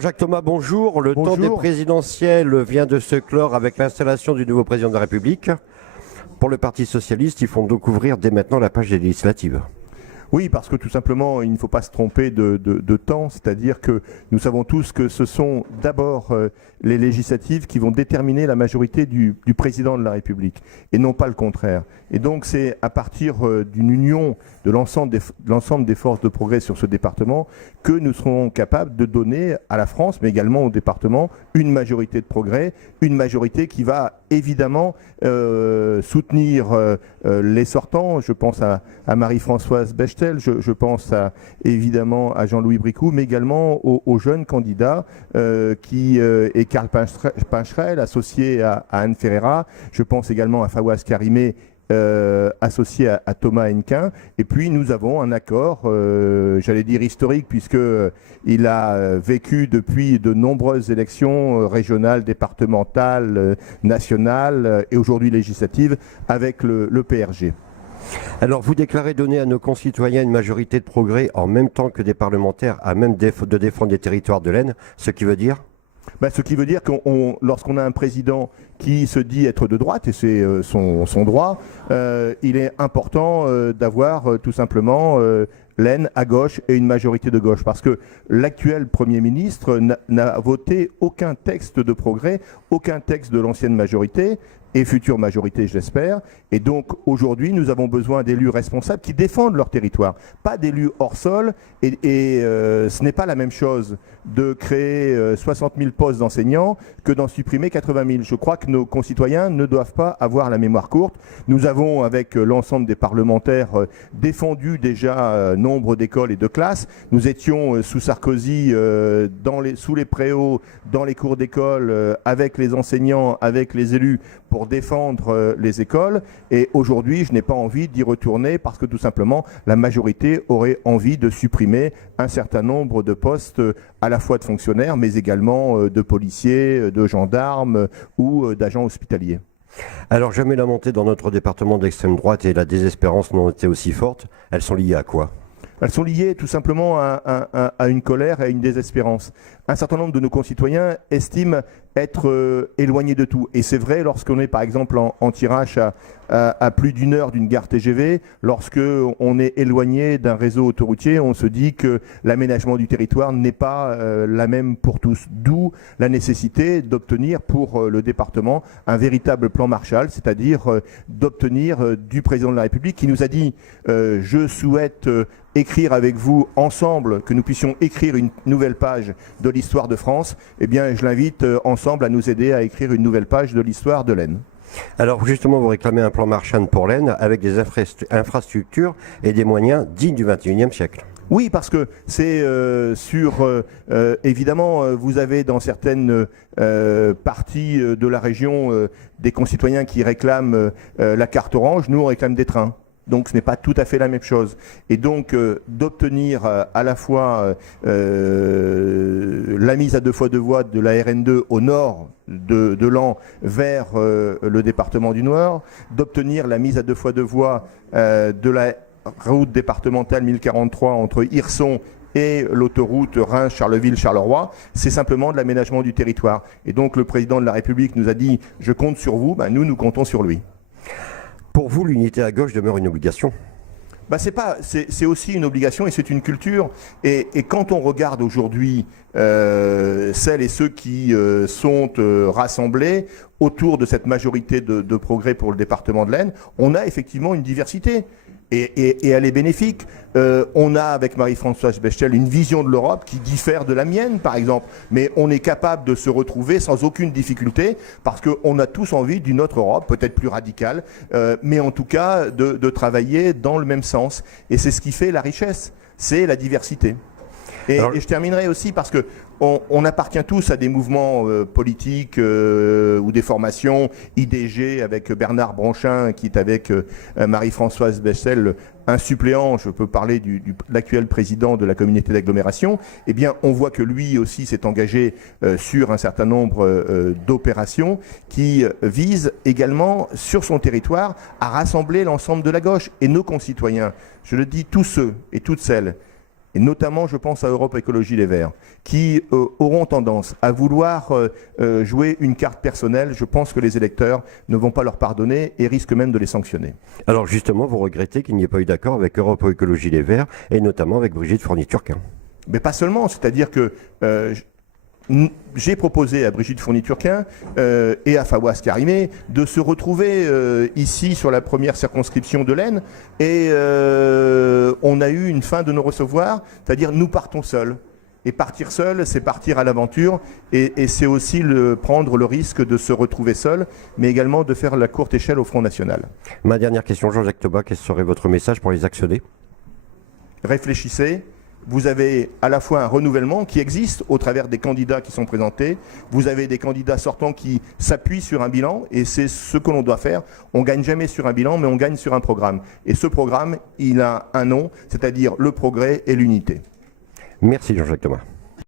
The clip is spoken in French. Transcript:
Jacques Thomas, bonjour. Le Bonjour. temps des présidentielles vient de se clore avec l'installation du nouveau président de la République. Pour le Parti socialiste, ils font donc ouvrir dès maintenant la page des législatives. Oui, parce que tout simplement, il ne faut pas se tromper de temps, c'est-à-dire que nous savons tous que ce sont d'abord les législatives qui vont déterminer la majorité du président de la République, et non pas le contraire. Et donc c'est à partir d'une union de l'ensemble des forces de progrès sur ce département que nous serons capables de donner à la France, mais également au département, une majorité de progrès, une majorité qui va évidemment soutenir les sortants. Je pense à Marie-Françoise Bechtel, je pense évidemment à Jean-Louis Bricout, mais également aux jeunes candidats qui est Karl Pincherel, associé à Anne Ferreira. Je pense également à Fawaz Karimé, associé à Thomas Hennequin. Et puis nous avons un accord, j'allais dire historique, puisqu'il a vécu depuis de nombreuses élections régionales, départementales, nationales et aujourd'hui législatives avec le PRG. Alors vous déclarez donner à nos concitoyens une majorité de progrès en même temps que des parlementaires à même de défendre les territoires de l'Aisne, ce qui veut dire ? Ce qui veut dire que lorsqu'on a un président qui se dit être de droite, et c'est son droit, il est important d'avoir tout simplement l'Aisne à gauche et une majorité de gauche. Parce que l'actuel Premier ministre n'a voté aucun texte de progrès, aucun texte de l'ancienne majorité, et future majorité, je l'espère. Et donc, aujourd'hui, nous avons besoin d'élus responsables qui défendent leur territoire, pas d'élus hors sol. Et ce n'est pas la même chose de créer 60 000 postes d'enseignants que d'en supprimer 80 000. Je crois que nos concitoyens ne doivent pas avoir la mémoire courte. Nous avons, avec l'ensemble des parlementaires, défendu déjà nombre d'écoles et de classes. Nous étions sous Sarkozy, sous les préaux, dans les cours d'école, avec les enseignants, avec les élus, pour défendre les écoles. Et aujourd'hui, je n'ai pas envie d'y retourner parce que tout simplement, la majorité aurait envie de supprimer un certain nombre de postes à la fois de fonctionnaires, mais également de policiers, de gendarmes ou d'agents hospitaliers. Alors jamais la montée dans notre département d'extrême droite et la désespérance n'ont été aussi fortes. Elles sont liées à quoi ? Elles sont liées tout simplement à une colère et à une désespérance. Un certain nombre de nos concitoyens estiment être éloignés de tout. Et c'est vrai lorsqu'on est par exemple en tirage à plus d'une heure d'une gare TGV, lorsqu'on est éloigné d'un réseau autoroutier, on se dit que l'aménagement du territoire n'est pas la même pour tous. D'où la nécessité d'obtenir pour le département un véritable plan Marshall, c'est-à-dire d'obtenir du président de la République qui nous a dit je souhaite écrire avec vous ensemble, que nous puissions écrire une nouvelle page de l'histoire de France. Eh bien, je l'invite ensemble à nous aider à écrire une nouvelle page de l'histoire de l'Aisne. Alors justement, vous réclamez un plan Marshall pour l'Aisne avec des infrastructures et des moyens dignes du XXIe siècle. Oui, parce que c'est évidemment, vous avez dans certaines parties de la région des concitoyens qui réclament la carte orange. Nous, on réclame des trains. Donc ce n'est pas tout à fait la même chose. Et donc d'obtenir à la fois la mise à 2 fois 2 voies de la RN2 au nord de Laon vers le département du Nord, d'obtenir la mise à 2 fois 2 voies de la route départementale 1043 entre Hirson et l'autoroute Reims-Charleville-Charleroi, c'est simplement de l'aménagement du territoire. Et donc le président de la République nous a dit « je compte sur vous », nous comptons sur lui. Pour vous, l'unité à gauche demeure une obligation ? C'est aussi une obligation et c'est une culture. Et quand on regarde aujourd'hui celles et ceux qui sont rassemblés autour de cette majorité de progrès pour le département de l'Aisne, on a effectivement une diversité. Et elle est bénéfique. On a avec Marie-Françoise Bechtel une vision de l'Europe qui diffère de la mienne, par exemple. Mais on est capable de se retrouver sans aucune difficulté parce qu'on a tous envie d'une autre Europe, peut-être plus radicale, mais en tout cas de travailler dans le même sens. Et c'est ce qui fait la richesse, c'est la diversité. Et je terminerai aussi parce que on appartient tous à des mouvements politiques ou des formations IDG avec Bernard Bronchin qui est avec Marie-Françoise Bechtel, un suppléant, je peux parler de l'actuel président de la communauté d'agglomération. Eh bien, on voit que lui aussi s'est engagé sur un certain nombre d'opérations qui visent également sur son territoire à rassembler l'ensemble de la gauche et nos concitoyens. Je le dis, tous ceux et toutes celles et notamment je pense à Europe Écologie Les Verts, qui auront tendance à vouloir jouer une carte personnelle, je pense que les électeurs ne vont pas leur pardonner et risquent même de les sanctionner. Alors justement, vous regrettez qu'il n'y ait pas eu d'accord avec Europe Écologie Les Verts et notamment avec Brigitte Fournier-Turquin. Mais pas seulement, c'est-à-dire que j'ai proposé à Brigitte Fournier-Turquin et à Fawaz Karimé de se retrouver ici sur la première circonscription de l'Aisne et on a eu une fin de non-recevoir, c'est-à-dire nous partons seuls. Et partir seul, c'est partir à l'aventure et c'est aussi prendre le risque de se retrouver seul, mais également de faire la courte échelle au Front National. Ma dernière question, Jean-Jacques Toba, quel serait votre message pour les actionner? Réfléchissez. Vous avez à la fois un renouvellement qui existe au travers des candidats qui sont présentés. Vous avez des candidats sortants qui s'appuient sur un bilan et c'est ce que l'on doit faire. On ne gagne jamais sur un bilan, mais on gagne sur un programme. Et ce programme, il a un nom, c'est-à-dire le progrès et l'unité. Merci Jean-Jacques Thomas.